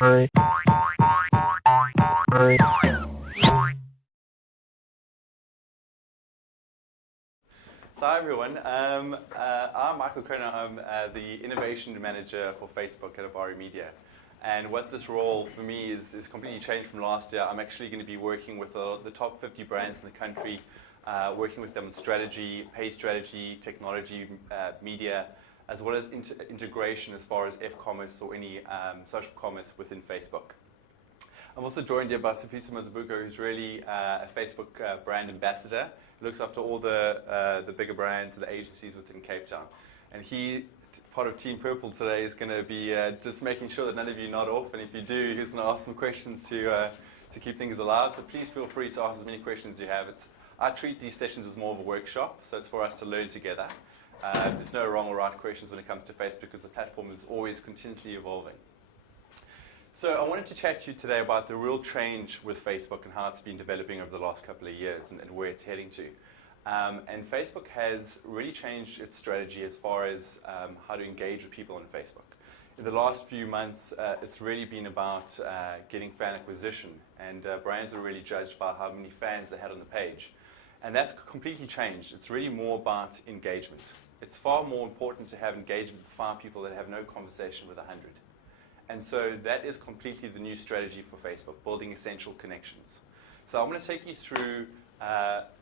So hi everyone, I'm Michael Krynauw. I'm the Innovation Manager for Facebook at Abari Media. And what this role for me is completely changed from last year. I'm actually going to be working with the top 50 brands in the country, working with them on strategy, paid strategy, technology, media, as well as integration as far as F-commerce or any social commerce within Facebook. I'm also joined here by Sifiso Mazibuko, who's really a Facebook brand ambassador. He looks after all the bigger brands and the agencies within Cape Town. And he, part of Team Purple today, is going to be just making sure that none of you nod off. And if you do, he's going to ask some questions to keep things alive. So please feel free to ask as many questions as you have. I treat these sessions as more of a workshop, so it's for us to learn together. There's no wrong or right questions when it comes to Facebook because the platform is always continuously evolving. So I wanted to chat to you today about the real change with Facebook and how it's been developing over the last couple of years and where it's heading to. And Facebook has really changed its strategy as far as how to engage with people on Facebook. In the last few months, it's really been about getting fan acquisition, and brands are really judged by how many fans they had on the page. And that's completely changed. It's really more about engagement. It's far more important to have engagement with 5 people than have no conversation with 100. And so that is completely the new strategy for Facebook, building essential connections. So I'm going to take you through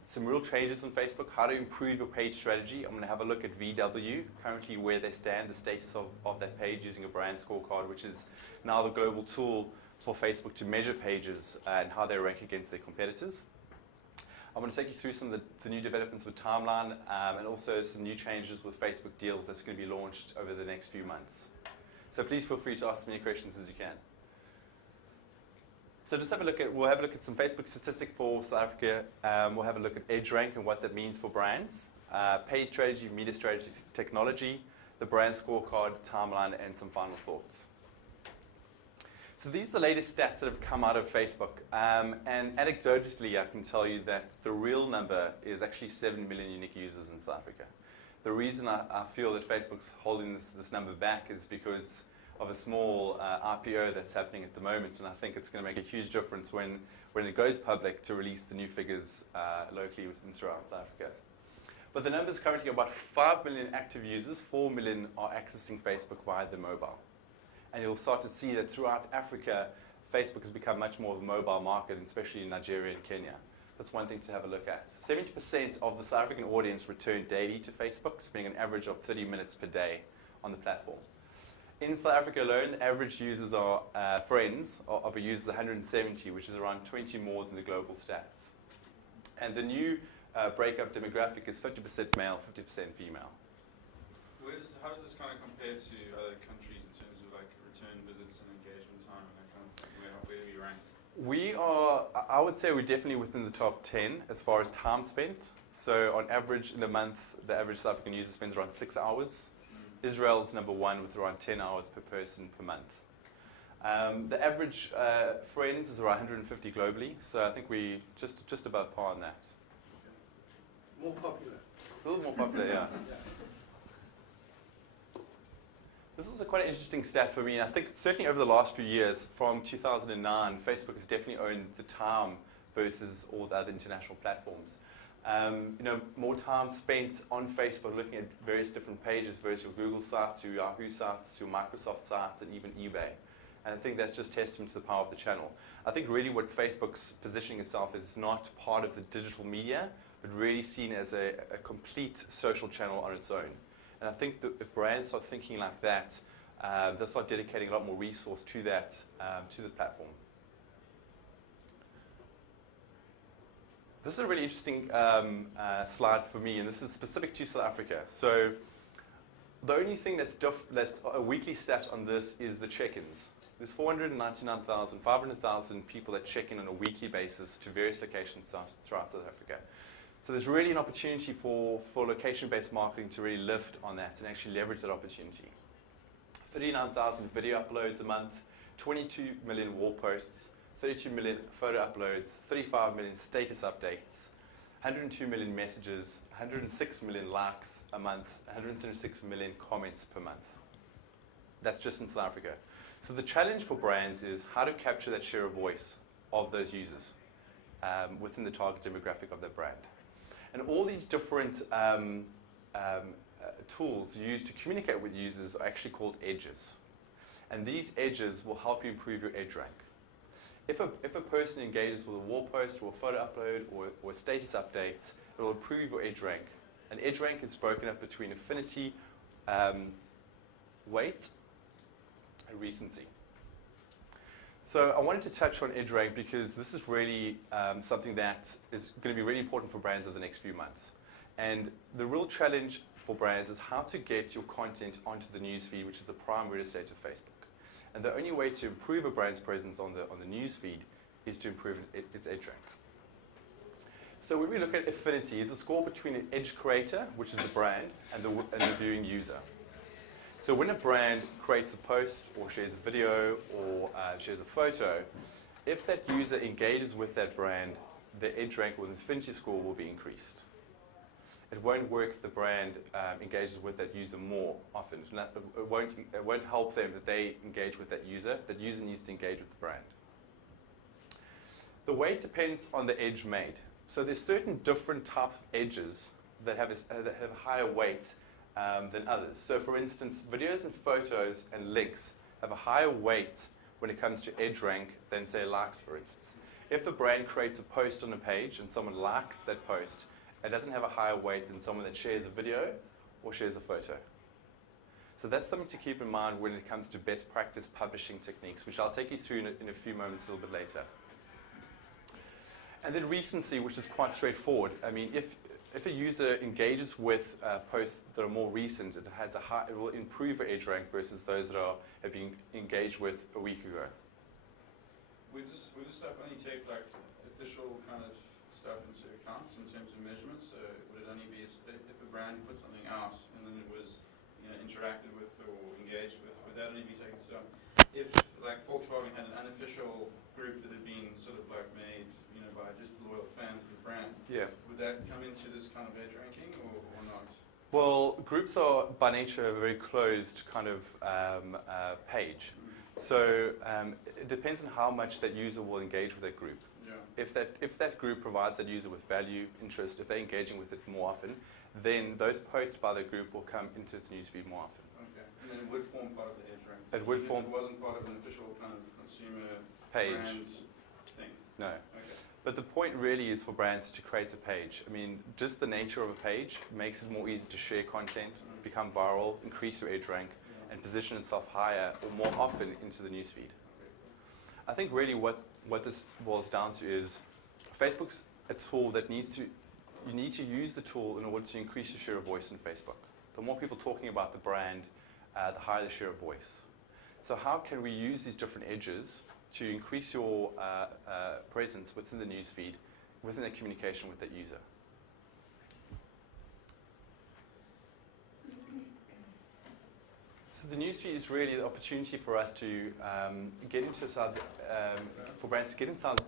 some real changes on Facebook, how to improve your page strategy. I'm going to have a look at VW, currently where they stand, the status of that page using a brand scorecard, which is now the global tool for Facebook to measure pages and how they rank against their competitors. I'm going to take you through some of the new developments with Timeline and also some new changes with Facebook deals that's going to be launched over the next few months. So please feel free to ask as many questions as you can. So just we'll have a look at some Facebook statistics for South Africa. We'll have a look at EdgeRank and what that means for brands, page strategy, media strategy, technology, the brand scorecard, timeline, and some final thoughts. So these are the latest stats that have come out of Facebook. And anecdotally, I can tell you that the real number is actually 7 million unique users in South Africa. The reason I feel that Facebook's holding this number back is because of a small IPO that's happening at the moment, and I think it's going to make a huge difference when it goes public to release the new figures locally and throughout South Africa. But the numbers currently are about 5 million active users, 4 million are accessing Facebook via the mobile. And you'll start to see that throughout Africa, Facebook has become much more of a mobile market, especially in Nigeria and Kenya. That's one thing to have a look at. 70% of the South African audience return daily to Facebook, spending an average of 30 minutes per day on the platform. In South Africa alone, the average users are friends of a user is 170, which is around 20 more than the global stats. And the new breakup demographic is 50% male, 50% female. How does this kind of compare to other countries in terms of like return visits and engagement time and that kind of thing? Where do we rank? We are, I would say we're definitely within the top 10 as far as time spent. So on average in the month, the average South African user spends around 6 hours. Israel's number 1 with around 10 hours per person per month. The average friends is around 150 globally, so I think we just above par on that. More popular. A little more popular, yeah. This is quite an interesting stat for me. I think certainly over the last few years, from 2009, Facebook has definitely owned the time versus all the other international platforms. More time spent on Facebook looking at various different pages versus your Google sites, your Yahoo sites, your Microsoft sites, and even eBay. And I think that's just testament to the power of the channel. I think really what Facebook's positioning itself is not part of the digital media, but really seen as a complete social channel on its own. And I think that if brands start thinking like that, they'll start dedicating a lot more resource to that, to the platform. This is a really interesting slide for me, and this is specific to South Africa. So the only thing that's a weekly stat on this is the check-ins. There's 499,000, 500,000 people that check in on a weekly basis to various locations throughout South Africa. So there's really an opportunity for location-based marketing to really lift on that and actually leverage that opportunity. 39,000 video uploads a month, 22 million wall posts, 32 million photo uploads, 35 million status updates, 102 million messages, 106 million likes a month, 176 million comments per month. That's just in South Africa. So the challenge for brands is how to capture that share of voice of those users within the target demographic of their brand. And all these different tools used to communicate with users are actually called edges. And these edges will help you improve your edge rank. If a person engages with a wall post or a photo upload or status updates, it will improve your edge rank. And edge rank is broken up between affinity, weight, and recency. So I wanted to touch on edge rank because this is really something that is going to be really important for brands over the next few months. And the real challenge for brands is how to get your content onto the newsfeed, which is the prime real estate of Facebook. And the only way to improve a brand's presence on the newsfeed is to improve its edge rank. So when we look at affinity, it's a score between an edge creator, which is the brand, and the viewing user. So when a brand creates a post or shares a video or shares a photo, if that user engages with that brand, the edge rank or the affinity score will be increased. It won't work if the brand engages with that user more often. It won't help them that they engage with that user. That user needs to engage with the brand. The weight depends on the edge made. So there's certain different types of edges that have a higher weight than others. So for instance, videos and photos and links have a higher weight when it comes to edge rank than, say, likes, for instance. If a brand creates a post on a page and someone likes that post, it doesn't have a higher weight than someone that shares a video or shares a photo. So that's something to keep in mind when it comes to best practice publishing techniques, which I'll take you through in a few moments a little bit later. And then recency, which is quite straightforward. I mean, if a user engages with posts that are more recent, it will improve your edge rank versus those that have been engaged with a week ago. Would this stuff only take like official kind of stuff into account in terms of measurements? Would it only be if a brand put something out and then it was interacted with or engaged with, would that only be taken? So if like Volkswagen had an unofficial group that had been sort of like made by just loyal fans of the brand, would that come into this kind of edge ranking or not? Well, groups are by nature a very closed kind of page. So it depends on how much that user will engage with that group. If that group provides that user with value, interest, if they're engaging with it more often, then those posts by the group will come into its newsfeed more often. Okay. And then it would form part of the edge rank? It would form. If it wasn't part of an official kind of consumer page brand thing? No. Okay. But the point really is for brands to create a page. I mean, just the nature of a page makes it more easy to share content, become viral, increase your edge rank, and position itself higher or more often into the newsfeed. I think really what this boils down to is Facebook's a tool that you need to use the tool in order to increase your share of voice in Facebook. The more people talking about the brand, the higher the share of voice. So how can we use these different edges to increase your presence within the newsfeed, within the communication with that user? So the newsfeed is really the opportunity for us to get inside, for brands to get inside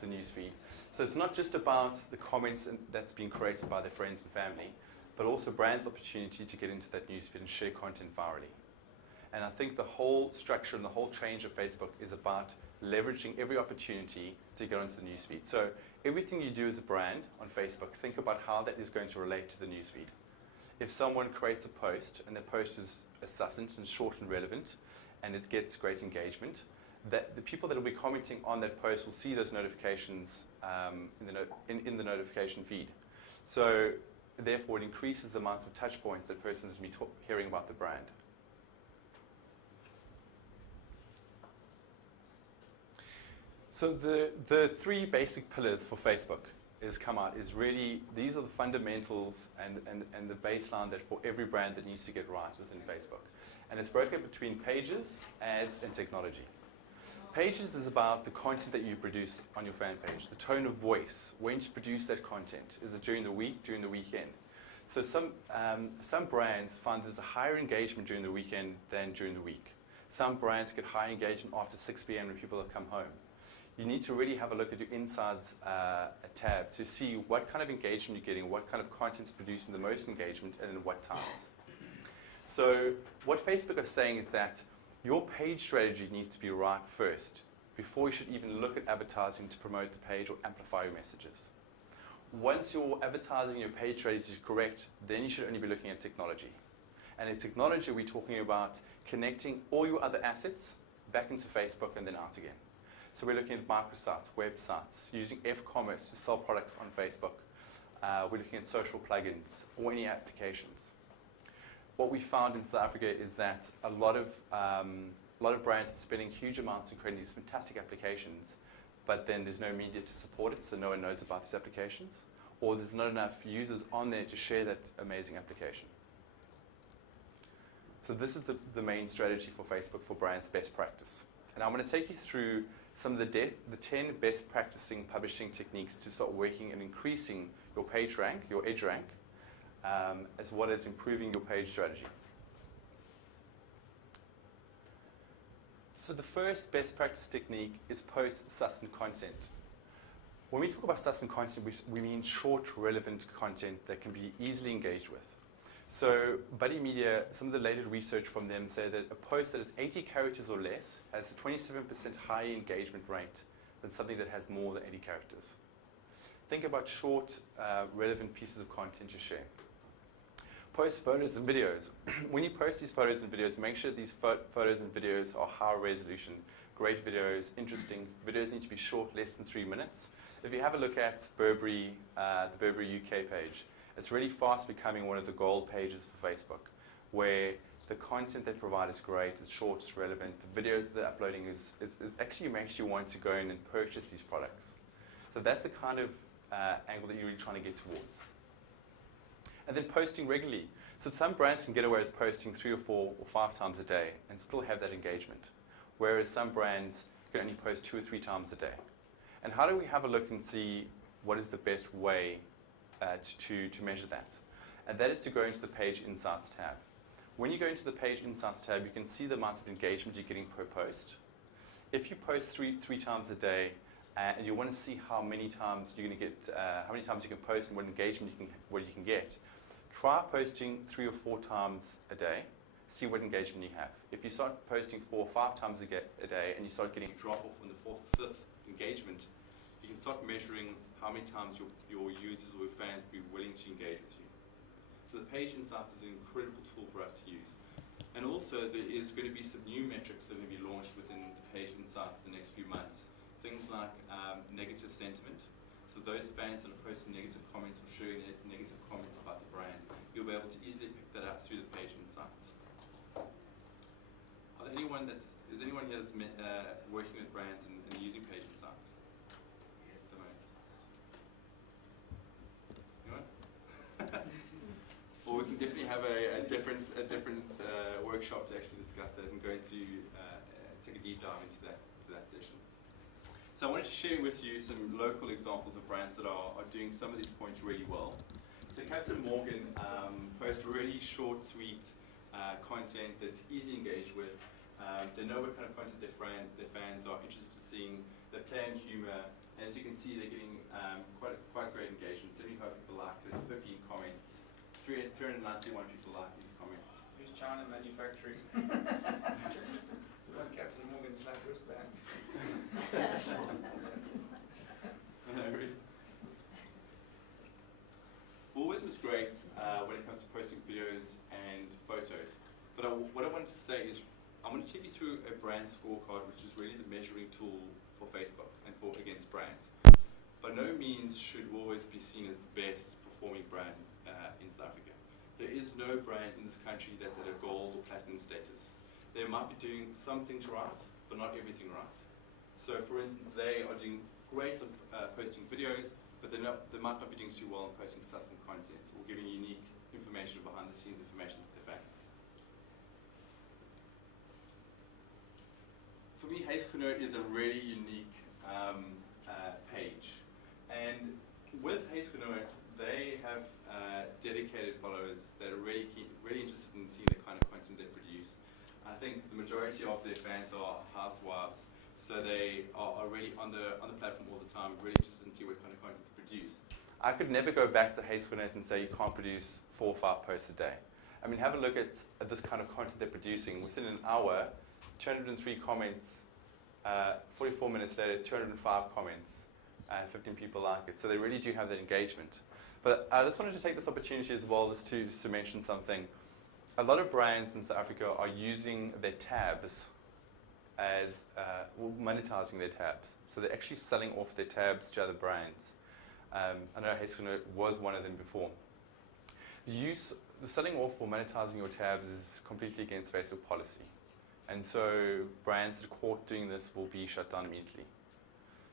the newsfeed. So it's not just about the comments that's being created by their friends and family, but also brands' opportunity to get into that newsfeed and share content virally. And I think the whole structure and the whole change of Facebook is about leveraging every opportunity to get onto the newsfeed. So everything you do as a brand on Facebook, think about how that is going to relate to the newsfeed. If someone creates a post and the post is succinct and short and relevant and it gets great engagement, that the people that will be commenting on that post will see those notifications in the notification feed. So therefore it increases the amount of touch points that persons will be hearing about the brand. So the three basic pillars for Facebook is really, these are the fundamentals and the baseline that for every brand that needs to get right within Facebook. And it's broken between pages, ads, and technology. Pages is about the content that you produce on your fan page, the tone of voice, when to produce that content. Is it during the week, during the weekend? So some brands find there's a higher engagement during the weekend than during the week. Some brands get high engagement after 6 p.m. when people have come home. You need to really have a look at your insights tab to see what kind of engagement you're getting, what kind of content is producing the most engagement, and at what times. So what Facebook is saying is that Your page strategy needs to be right first before you should even look at advertising to promote the page or amplify your messages. Once your advertising and your page strategy is correct, then you should only be looking at technology. And in technology, we're talking about connecting all your other assets back into Facebook and then out again. So we're looking at microsites, websites, using F-commerce to sell products on Facebook. We're looking at social plugins or any applications. What we found in South Africa is that a lot of brands are spending huge amounts in creating these fantastic applications, but then there's no media to support it, so no one knows about these applications, or there's not enough users on there to share that amazing application. So this is the main strategy for Facebook for brands best practice. And I'm going to take you through some of the 10 best practicing publishing techniques to start working and increasing your page rank, your edge rank, as well as improving your page strategy. So the first best practice technique is post-sustained content. When we talk about sustained content, we mean short, relevant content that can be easily engaged with. So Buddy Media, some of the latest research from them say that a post that is 80 characters or less has a 27% higher engagement rate than something that has more than 80 characters. Think about short, relevant pieces of content to share. Post photos and videos. When you post these photos and videos, make sure these photos and videos are high resolution, great videos, interesting. Videos need to be short, less than 3 minutes. If you have a look at Burberry, the Burberry UK page, it's really fast becoming one of the gold pages for Facebook, where the content they provide is great, it's short, it's relevant. The videos they're uploading is actually makes you want to go in and purchase these products. So that's the kind of angle that you're really trying to get towards. And then posting regularly. So some brands can get away with posting 3 or 4 or 5 times a day and still have that engagement, whereas some brands can only post 2 or 3 times a day. And how do we have a look and see what is the best way to measure that? And that is to go into the Page Insights tab. When you go into the Page Insights tab, you can see the amount of engagement you're getting per post. If you post three times a day, and you want to see how many times you're going to get, how many times you can post and what engagement you can get, try posting 3 or 4 times a day. See what engagement you have. If you start posting 4 or 5 times a day, and you start getting a drop off on the 4th, 5th engagement, you can start measuring how many times your users or your fans will be willing to engage with you. So the Page Insights is an incredible tool for us to use. And also there is going to be some new metrics that are going to be launched within the Page Insights in the next few months. Things like negative sentiment. So those fans that are posting negative comments or sharing negative comments about the brand, you'll be able to easily pick that up through the Page Insights. Is anyone here that's working with brands and using Page Insights? Anyone? Or we can definitely have a different workshop to actually discuss that and go into take a deep dive into that session. So I wanted to share with you some local examples of brands that are doing some of these points really well. So Captain Morgan posts really short, sweet content that's easy to engage with. They know what kind of content their fans are interested in seeing. They play in humor. As you can see, they're getting quite great engagement. 75 people like this, 15 comments. 391 people like these comments. Use China manufacturing. One Captain Morgan slash wristband. Always is great when it comes to posting videos and photos. But what I wanted to say is I'm going to take you through a brand scorecard, which is really the measuring tool for Facebook and against brands. By no means should Woolworths be seen as the best performing brand in South Africa. There is no brand in this country that's at a gold or platinum status. They might be doing some things right, but not everything right. So for instance, they are doing great at posting videos, but they might not be doing too well in posting sustained content or giving unique information, behind the scenes information to their fans. For me, Krynauw is a really unique page. And with Krynauw, they have dedicated followers that are really interested in seeing the kind of content they produce. I think the majority of their fans are housewives, so they are really on the platform all the time, really interested in seeing what kind of content they produce. I could never go back to Krynauw and say you can't produce 4 or 5 posts a day. I mean, have a look at this kind of content they're producing. Within an hour, 203 comments. 44 minutes later, 205 comments, and 15 people like it. So they really do have that engagement. But I just wanted to take this opportunity as well just to mention something. A lot of brands in South Africa are using their tabs as monetizing their tabs. So they're actually selling off their tabs to other brands. I know Heskin was one of them before. The selling off or monetizing your tabs is completely against Facebook policy. And so brands that are caught doing this will be shut down immediately.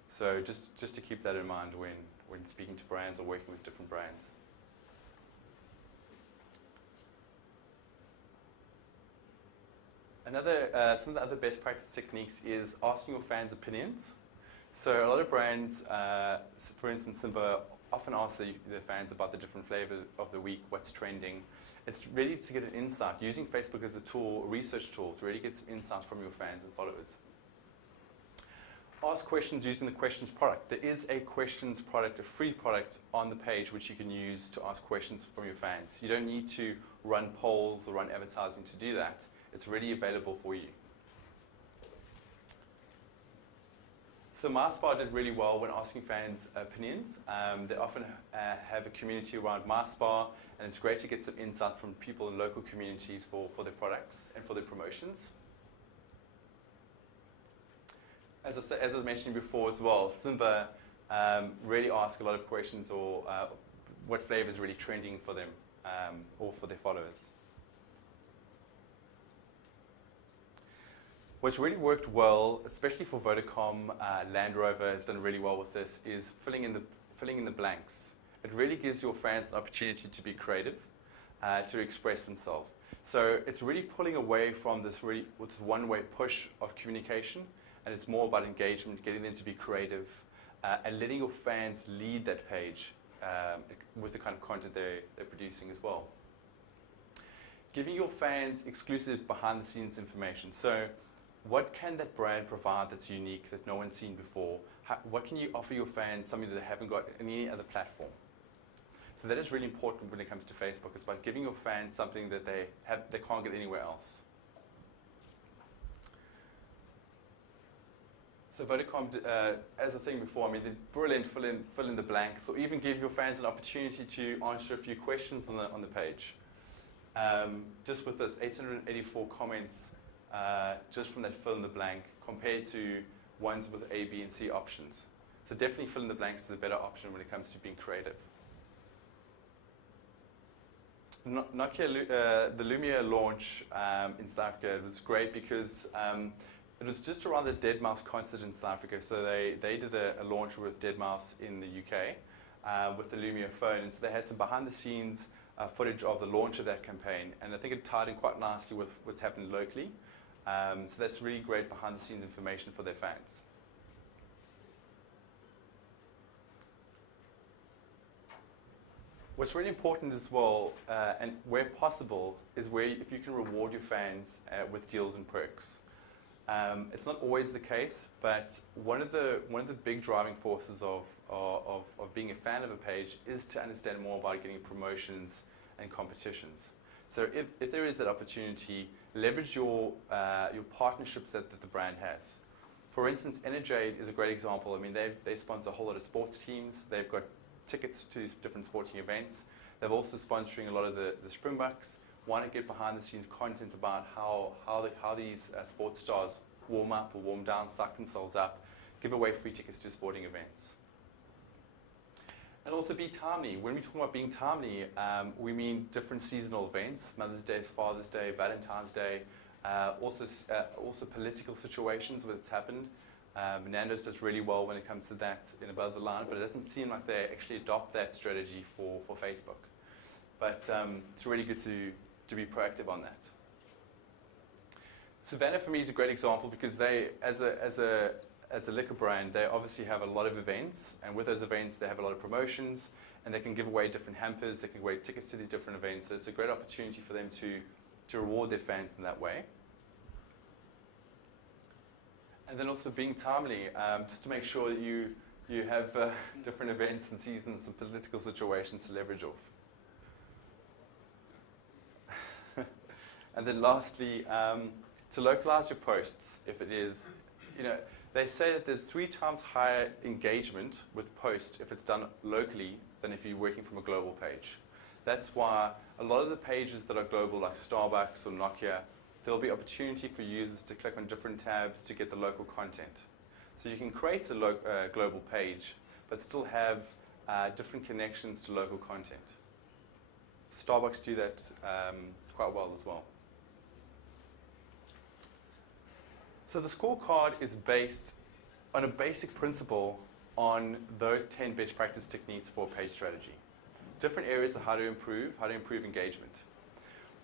So just to keep that in mind when speaking to brands or working with different brands. Some of the other best practice techniques is asking your fans' opinions. So a lot of brands, for instance, Simba often ask their fans about the different flavors of the week, what's trending. It's really to get an insight, using Facebook as a tool, a research tool, to really get some insights from your fans and followers. Ask questions using the questions product. There is a questions product, a free product on the page which you can use to ask questions from your fans. You don't need to run polls or run advertising to do that. It's really available for you. So MySpa did really well when asking fans' opinions. They often have a community around MySpa, and it's great to get some insight from people in local communities for their products and for their promotions. As I was mentioning before as well, Simba really asks a lot of questions or what flavor is really trending for them or for their followers. What's really worked well, especially for Vodacom, Land Rover has done really well with this, is filling in the blanks. It really gives your fans an opportunity to be creative, to express themselves. So it's really pulling away from this one-way push of communication, and it's more about engagement, getting them to be creative, and letting your fans lead that page with the kind of content they're producing as well. Giving your fans exclusive behind-the-scenes information. So what can that brand provide that's unique, that no one's seen before? What can you offer your fans, something that they haven't got in any other platform? So that is really important when it comes to Facebook. It's about giving your fans something that they can't get anywhere else. So Vodacom, as I was saying before, I mean, they're brilliant fill in the blanks, or even give your fans an opportunity to answer a few questions on the page. Just with this 884 comments, just from that fill in the blank, compared to ones with A, B, and C options. So definitely fill in the blanks is a better option when it comes to being creative. Nokia, the Lumia launch in South Africa, it was great because it was just around the deadmau5 concert in South Africa. So they did a launch with deadmau5 in the UK with the Lumia phone. And so they had some behind-the-scenes footage of the launch of that campaign. And I think it tied in quite nicely with what's happened locally. So that's really great behind-the-scenes information for their fans. What's really important as well, and where possible, is where if you can reward your fans with deals and perks. It's not always the case, but one of the big driving forces of being a fan of a page is to understand more about getting promotions and competitions. So if there is that opportunity, leverage your partnerships that the brand has. For instance, Enerjade is a great example. I mean, they sponsor a whole lot of sports teams. They've got tickets to these different sporting events. They're also sponsoring a lot of the Springboks. Want to get behind the scenes content about how these sports stars warm up or warm down, suck themselves up, give away free tickets to sporting events. And also be timely. When we talk about being timely, we mean different seasonal events, Mother's Day, Father's Day, Valentine's Day, also political situations where it's happened. Nando's does really well when it comes to that in above the line, but it doesn't seem like they actually adopt that strategy for Facebook. But it's really good to be proactive on that. Savannah for me is a great example because they, as a liquor brand, they obviously have a lot of events, and with those events they have a lot of promotions, and they can give away different hampers, they can give away tickets to these different events, so it's a great opportunity for them to reward their fans in that way. And then also being timely, just to make sure that you have different events and seasons and political situations to leverage off. And then lastly, to localize your posts, if it is, they say that there's 3 times higher engagement with posts if it's done locally than if you're working from a global page. That's why a lot of the pages that are global, like Starbucks or Nokia, there'll be opportunity for users to click on different tabs to get the local content. So you can create a global page, but still have different connections to local content. Starbucks do that quite well as well. So the scorecard is based on a basic principle on those 10 best practice techniques for page strategy. Different areas of how to improve engagement.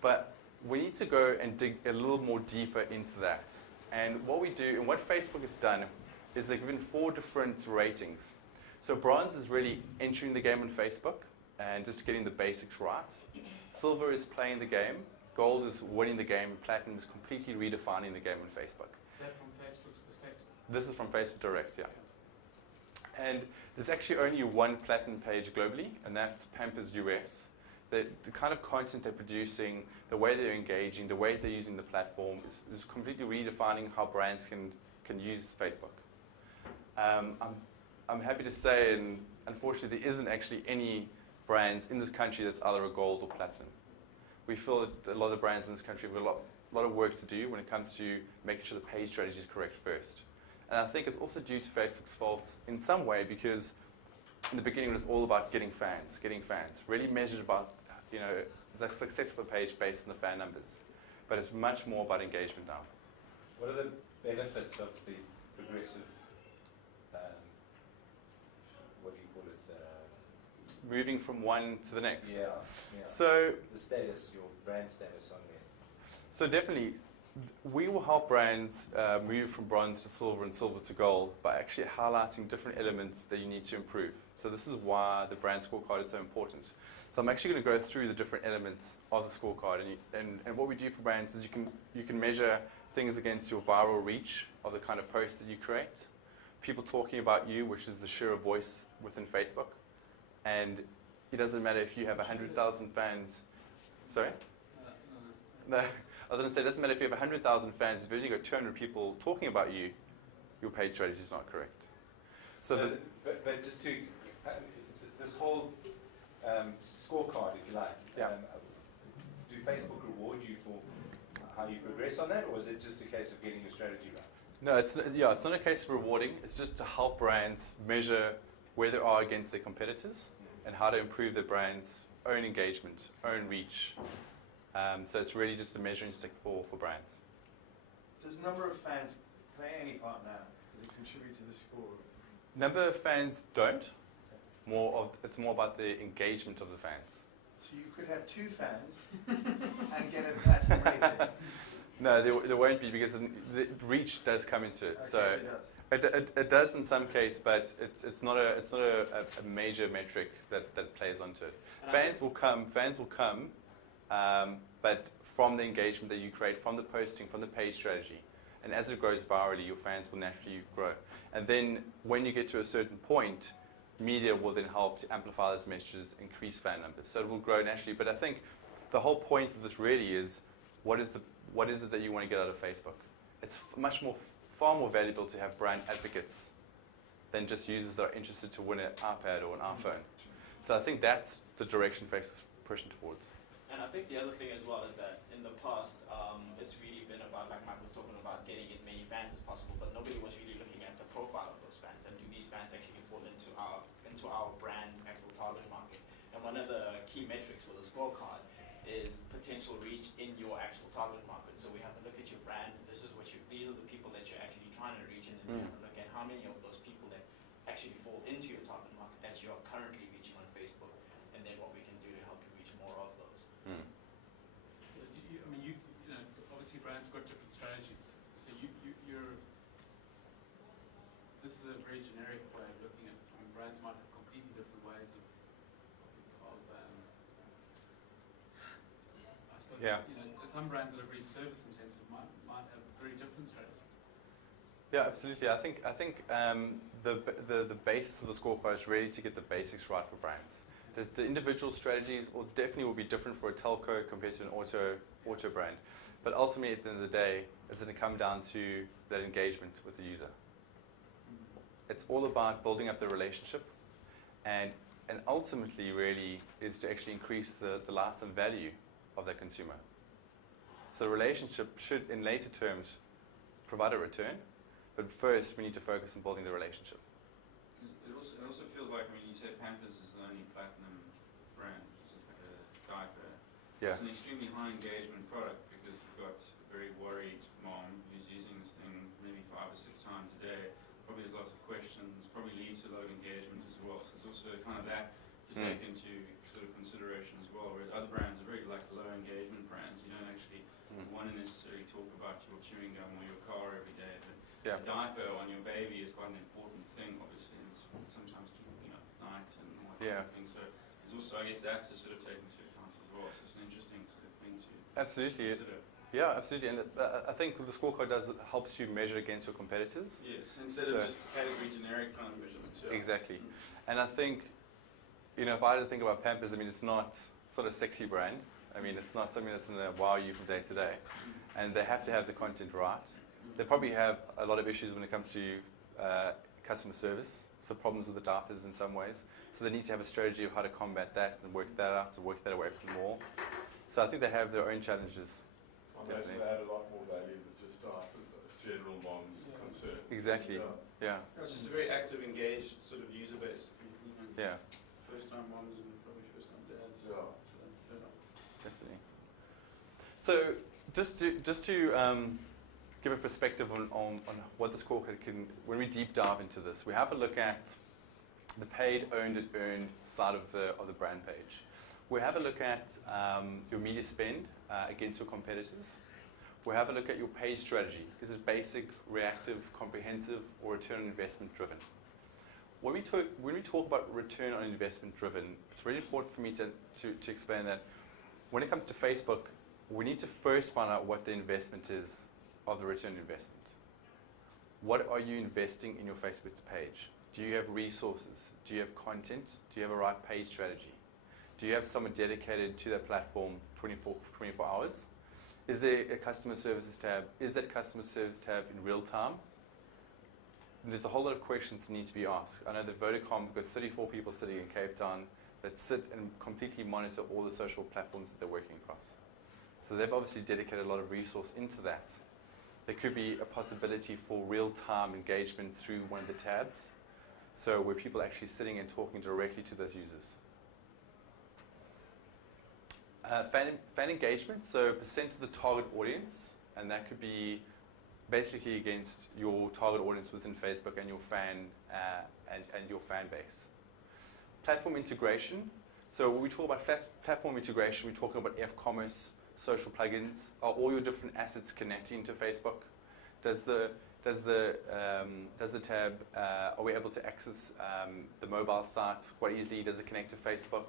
But we need to go and dig a little more deeper into that. And what we do, and what Facebook has done, is they've given 4 different ratings. So bronze is really entering the game on Facebook and just getting the basics right. Silver is playing the game. Gold is winning the game. Platinum is completely redefining the game on Facebook. Is that from Facebook's perspective? This is from Facebook Direct, yeah. And there's actually only one platinum page globally, and that's Pampers US. The kind of content they're producing, the way they're engaging, the way they're using the platform is completely redefining how brands can use Facebook. I'm happy to say, and unfortunately there isn't actually any brands in this country that's either a gold or platinum. We feel that a lot of brands in this country have a lot of work to do when it comes to making sure the page strategy is correct first. And I think it's also due to Facebook's faults in some way, because in the beginning it was all about getting fans, really measured about the success of a page based on the fan numbers. But it's much more about engagement now. What are the benefits of the progressive, what do you call it? Moving from one to the next. Yeah. So the status, your brand status on there. So definitely, we will help brands move from bronze to silver and silver to gold by actually highlighting different elements that you need to improve. So this is why the brand scorecard is so important. So I'm actually going to go through the different elements of the scorecard, and what we do for brands is you can measure things against your viral reach of the kind of posts that you create, people talking about you, which is the share of voice within Facebook, and it doesn't matter if you have 100,000 fans. Sorry? No. I was going to say, it doesn't matter if you have 100,000 fans, if you've only got 200 people talking about you, your page strategy is not correct. But just to, this whole scorecard, if you like, yeah. Do Facebook reward you for how you progress on that, or is it just a case of getting your strategy right? No, it's not a case of rewarding. It's just to help brands measure where they are against their competitors and how to improve their brand's own engagement, own reach. So it's really just a measuring stick for brands. Does number of fans play any part now? Does it contribute to the score? Number of fans don't. It's more about the engagement of the fans. So you could have 2 fans and get a platinum rating. No, there won't be, because the reach does come into it. Okay, so it does. it does in some case, but it's not a major metric that plays onto it. Fans will come, but from the engagement that you create, from the posting, from the page strategy, and as it grows virally, your fans will naturally grow. And then when you get to a certain point, media will then help to amplify those messages, increase fan numbers. So it will grow naturally. But I think the whole point of this really is, what is it that you want to get out of Facebook? It's far more valuable to have brand advocates than just users that are interested to win an iPad or an iPhone. So I think that's the direction Facebook's pushing towards. And I think the other thing as well is that in the past, it's really been about, like Mike was talking about, getting as many fans as possible, but nobody was really looking at the profile of those fans, and do these fans actually fall into our brand's actual target market. And one of the key metrics for the scorecard is potential reach in your actual target market. So we have to look at your brand. These are the people that you're actually trying to reach, and then we have to look at how many of those people that actually fall into your target market that you are currently reaching on Facebook, and then what we can do to help you reach more of those. Obviously brands got different strategies. So this is a very generic way of looking at it. I mean, brands might have completely different ways of I suppose, some brands that are very service intensive might have very different strategies. Yeah, absolutely. I think the basis of the scorecard is really to get the basics right for brands. The individual strategies definitely will be different for a telco compared to an auto brand. But ultimately, at the end of the day, is going to come down to that engagement with the user. It's all about building up the relationship, and ultimately really is to actually increase the lifetime value of that consumer. So the relationship should, in later terms, provide a return, but first we need to focus on building the relationship. It also feels like, I mean, you say Pampers is the only platinum brand. It's just like a diaper. Yeah. It's an extremely high engagement product because you've got a very worried mom who's using this thing maybe 5 or 6 times a day. Probably has lots of questions, probably leads to a lot of engagement as well. So it's also kind of that to take into sort of consideration as well. Whereas other brands are very like low engagement brands. You don't actually want to necessarily talk about your chewing gum or your car every day. But a diaper on your baby is quite an important thing, obviously. And it's sometimes keeping up at night and all that kind of thing. So there's also, I guess, that to sort of take into account as well. So it's an interesting sort of thing to consider. Yeah, absolutely. And I think the scorecard helps you measure against your competitors. Yes, instead of just category generic kind of measurements. Yeah. Exactly. And I think, if I had to think about Pampers, I mean, it's not sort of sexy brand. I mean, it's not something that's going to wow you from day to day. And they have to have the content right. They probably have a lot of issues when it comes to customer service, so problems with the diapers in some ways. So they need to have a strategy of how to combat that and work that out, to work that away from them all. So I think they have their own challenges. I imagine they add a lot more value than just diapers. It's general mom's concern. Exactly. Yeah. It's just a very active, engaged sort of user base. Yeah. First-time moms and probably first-time dads. Yeah. Definitely. So just to give a perspective on what the scorecard can, when we deep dive into this, we have a look at the paid, owned, and earned side of the brand page. We have a look at your media spend against your competitors. We have a look at your page strategy. Is it basic, reactive, comprehensive, or return on investment driven? When we talk about return on investment driven, it's really important for me to explain that when it comes to Facebook, we need to first find out what the investment is of the return on investment. What are you investing in your Facebook page? Do you have resources? Do you have content? Do you have a right page strategy? Do you have someone dedicated to that platform 24 hours? Is there a customer services tab? Is that customer service tab in real time? And there's a whole lot of questions that need to be asked. I know that Vodacom have got 34 people sitting in Cape Town that sit and completely monitor all the social platforms that they're working across. So they've obviously dedicated a lot of resource into that. There could be a possibility for real-time engagement through one of the tabs, so where people are actually sitting and talking directly to those users. Fan engagement, so percent of the target audience, and that could be basically against your target audience within Facebook and your fan and your fan base. Platform integration. So when we talk about platform integration, we're talking about e-commerce, social plugins. Are all your different assets connecting to Facebook? Does the tab, are we able to access the mobile site quite easily? Does it connect to Facebook?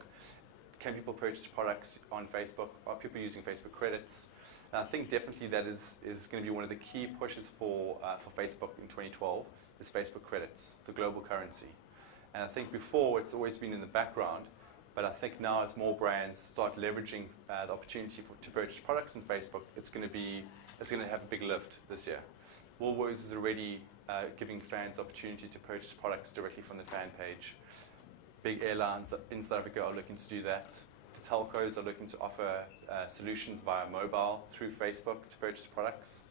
Can people purchase products on Facebook? Are people using Facebook credits? And I think definitely that is going to be one of the key pushes for Facebook in 2012 is Facebook credits, the global currency. And I think before it's always been in the background, but I think now as more brands start leveraging the opportunity to purchase products on Facebook, it's going to have a big lift this year. Woolworths is already giving fans opportunity to purchase products directly from the fan page. Big airlines in South Africa are looking to do that. The telcos are looking to offer solutions via mobile through Facebook to purchase products.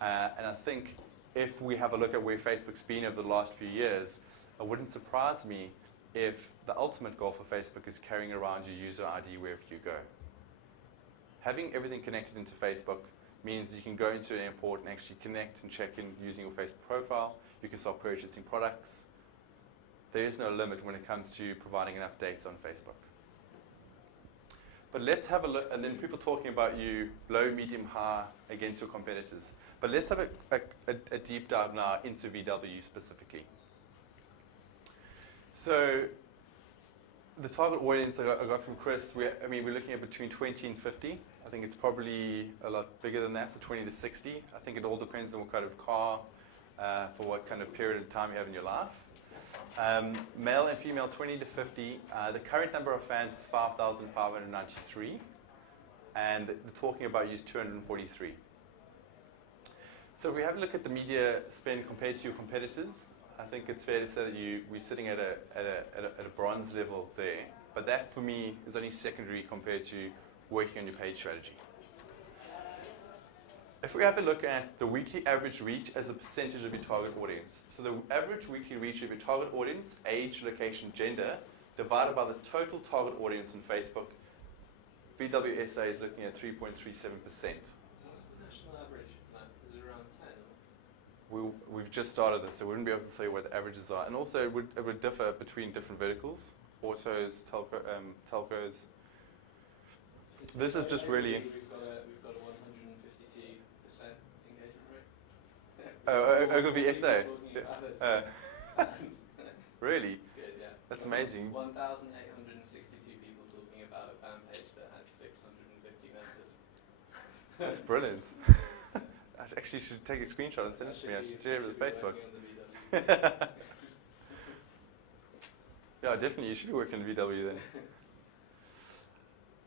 And I think if we have a look at where Facebook's been over the last few years, it wouldn't surprise me if the ultimate goal for Facebook is carrying around your user ID wherever you go. Having everything connected into Facebook means you can go into an airport and actually connect and check in using your Facebook profile. You can start purchasing products. There is no limit when it comes to providing enough data on Facebook. But let's have a look, and then people talking about you low, medium, high against your competitors. But let's have a deep dive now into VW specifically. So the target audience I got from Chris, we're looking at between 20 and 50. I think it's probably a lot bigger than that, so 20 to 60. I think it all depends on what kind of car, for what kind of period of time you have in your life. Male and female, 20 to 50. The current number of fans is 5,593. And the talking about you is 243. So if we have a look at the media spend compared to your competitors, I think it's fair to say that we're sitting at a bronze level there. But that, for me, is only secondary compared to working on your page strategy. If we have a look at the weekly average reach as a percentage of your target audience, so the average weekly reach of your target audience, age, location, gender, divided by the total target audience in Facebook, VWSA is looking at 3.37%. What's the national average for that? Is it around 10? We've just started this, so we wouldn't be able to say what the averages are. And also, it would differ between different verticals, autos, telcos. This is just really... We've got a 152% engagement rate. Oh, Ogilvy SA? Talking about it. Really? It's good, yeah. That's amazing. 1,862 people talking about a fan page that has 650 members. That's brilliant. I actually should take a screenshot and send it to me. I should share it with Facebook. Yeah, definitely. You should be working on VW then.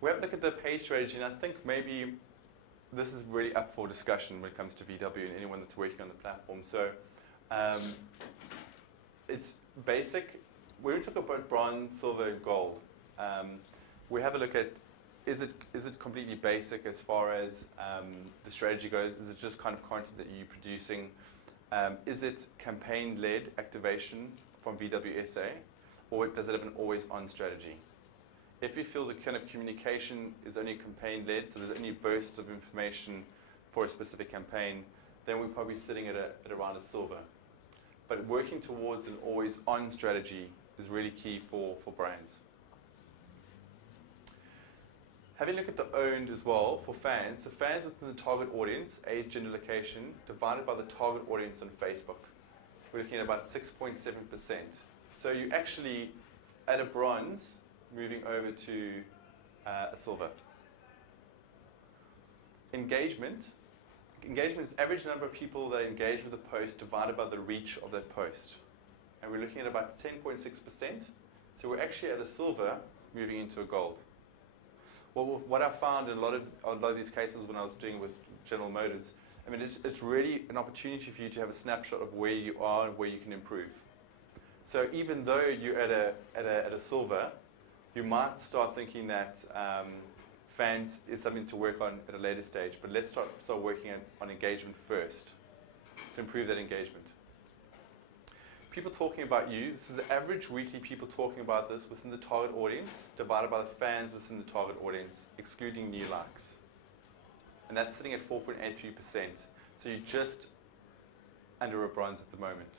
We have a look at the page strategy, and I think maybe this is really up for discussion when it comes to VW and anyone that's working on the platform. So it's basic. When we talk about bronze, silver, and gold, we have a look at is it completely basic as far as the strategy goes? Is it just kind of content that you're producing? Is it campaign-led activation from VWSA? Or does it have an always-on strategy? If you feel the kind of communication is only campaign-led, so there's only bursts of information for a specific campaign, then we're probably sitting at around a silver. But working towards an always-on strategy is really key for brands. Having a look at the owned as well for fans. So fans within the target audience, age, gender, location, divided by the target audience on Facebook. We're looking at about 6.7%. So you actually, at a bronze, moving over to a silver. Engagement. Engagement is average number of people that engage with a post divided by the reach of that post. And we're looking at about 10.6%. So we're actually at a silver moving into a gold. Well, what I found in a lot of these cases when I was doing with General Motors, I mean, it's really an opportunity for you to have a snapshot of where you are and where you can improve. So even though you're at a silver, you might start thinking that fans is something to work on at a later stage. But let's start working on engagement first to improve that engagement. People talking about you. This is the average weekly people talking about this within the target audience divided by the fans within the target audience, excluding new likes. And that's sitting at 4.83%. So you're just under a bronze at the moment,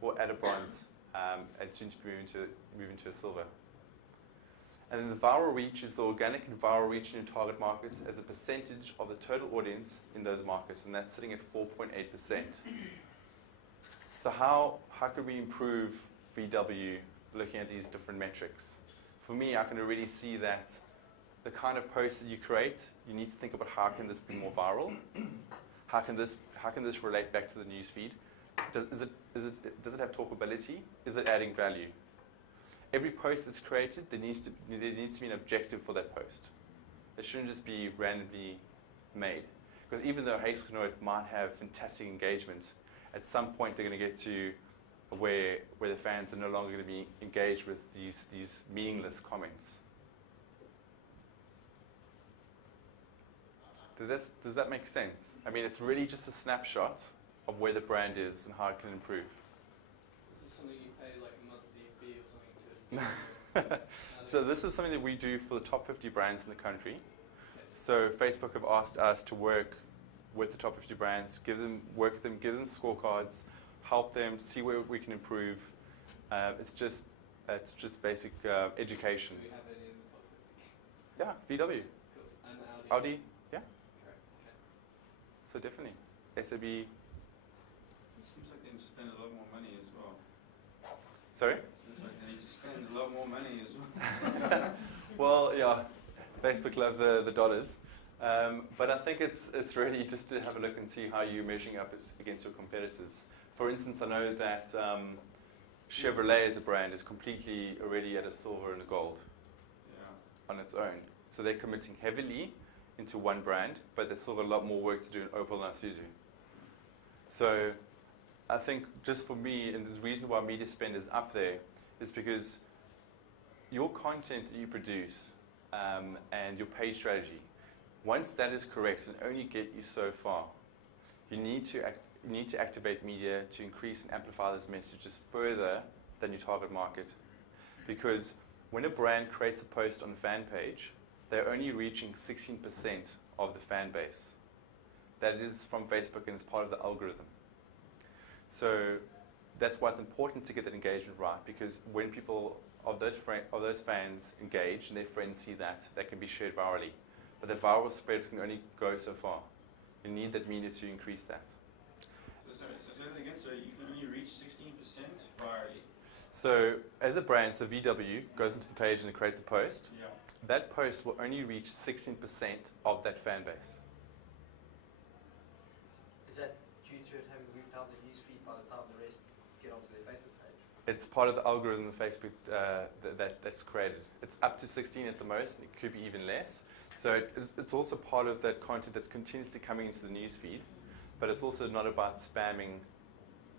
or at a bronze, and soon to be moving to a silver. And then the viral reach is the organic and viral reach in your target markets as a percentage of the total audience in those markets, and that's sitting at 4.8%. So how could we improve VW looking at these different metrics? For me, I can already see that the kind of posts that you create, you need to think about how can this be more viral? How can this relate back to the newsfeed? Does it have talkability? Is it adding value? Every post that's created, there needs to be an objective for that post. It shouldn't just be randomly made. Because even though Krynauw might have fantastic engagement, at some point they're going to get to where the fans are no longer going to be engaged with these meaningless comments. Does that make sense? I mean, it's really just a snapshot of where the brand is and how it can improve. Is this something you pay like a monthly fee or something to? So this is something that we do for the top 50 brands in the country. So Facebook have asked us to work with the top 50 brands, work with them, give them scorecards, help them see where we can improve. It's just basic education. Do we have any in the top 50? Yeah, VW. Cool. And Audi? Audi, yeah. Okay. So definitely. SAB. Seems like they need to spend a lot more money as well. Sorry? Seems like they need to spend a lot more money as well. Well, yeah, Facebook loves the dollars. But I think it's really just to have a look and see how you're measuring up against your competitors. For instance, I know that Chevrolet as a brand is completely already at a silver and a gold on its own. So they're committing heavily into one brand, but there's still a lot more work to do in Opel and Isuzu. So I think just for me, and the reason why media spend is up there is because your content that you produce and your page strategy, once that is correct, can only get you so far. You need to activate media to increase and amplify those messages further than your target market. Because when a brand creates a post on a fan page, they're only reaching 16% of the fan base. That is from Facebook and is part of the algorithm. So that's why it's important to get that engagement right, because when people of those fans engage and their friends see that, that can be shared virally. But the viral spread can only go so far. You need that media to increase that. So say that again. So you can only reach 16% virally. So as a brand, so VW goes into the page and it creates a post. Yeah. That post will only reach 16% of that fan base. Is that due to it having moved down the newsfeed by the time the rest get onto their Facebook page? It's part of the algorithm of Facebook that's created. It's up to 16 at the most, and it could be even less. So it's also part of that content that's continuously coming into the newsfeed, but it's also not about spamming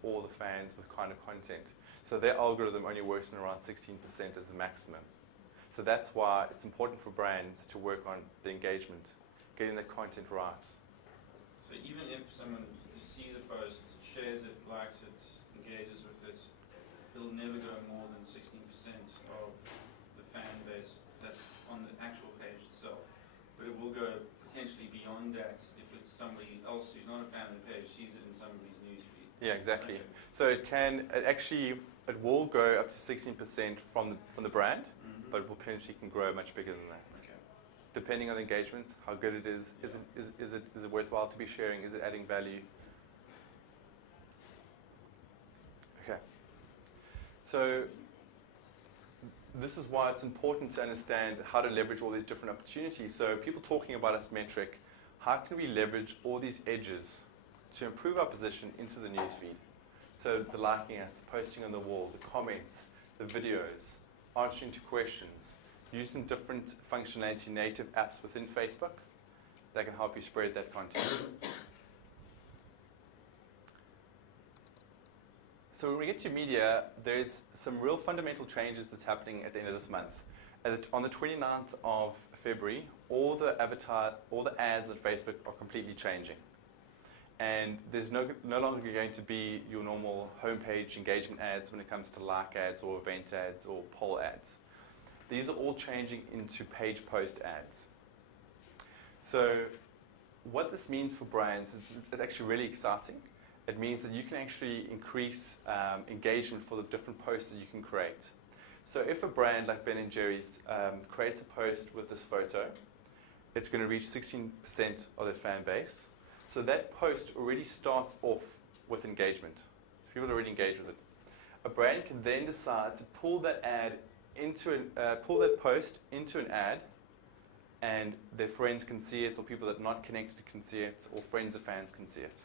all the fans with kind of content. So their algorithm only works in around 16% as the maximum. So that's why it's important for brands to work on the engagement, getting the content right. So even if someone sees a post, shares it, likes it, engages with it, it'll never go more than 16% of the fan base that's on the actual page itself. But it will go potentially beyond that if it's somebody else who's not a fan of the page sees it in somebody's newsfeed. Yeah, exactly. Okay. So it will go up to 16% from the brand, but it will potentially can grow much bigger than that. Okay. Depending on the engagement, how good it is it worthwhile to be sharing? Is it adding value? Okay. So this is why it's important to understand how to leverage all these different opportunities. So people talking about us metric, how can we leverage all these edges to improve our position into the newsfeed? So the liking us, the posting on the wall, the comments, the videos, answering to questions, using different functionality native apps within Facebook that can help you spread that content. So when we get to media, there's some real fundamental changes that's happening at the end of this month. On the 29th of February, all the ads on Facebook are completely changing. And there's no longer going to be your normal homepage engagement ads when it comes to like ads or event ads or poll ads. These are all changing into page post ads. So what this means for brands is it's actually really exciting. It means that you can actually increase engagement for the different posts that you can create. So if a brand like Ben & Jerry's creates a post with this photo, it's going to reach 16% of their fan base. So that post already starts off with engagement. So people already engage with it. A brand can then decide to pull that post into an ad, and their friends can see it, or people that are not connected can see it, or friends of fans can see it.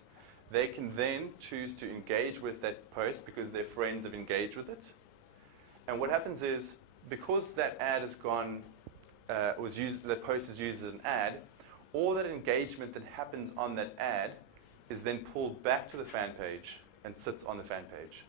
They can then choose to engage with that post because their friends have engaged with it. And what happens is, because that ad has gone, that post is used as an ad, all that engagement that happens on that ad is then pulled back to the fan page and sits on the fan page.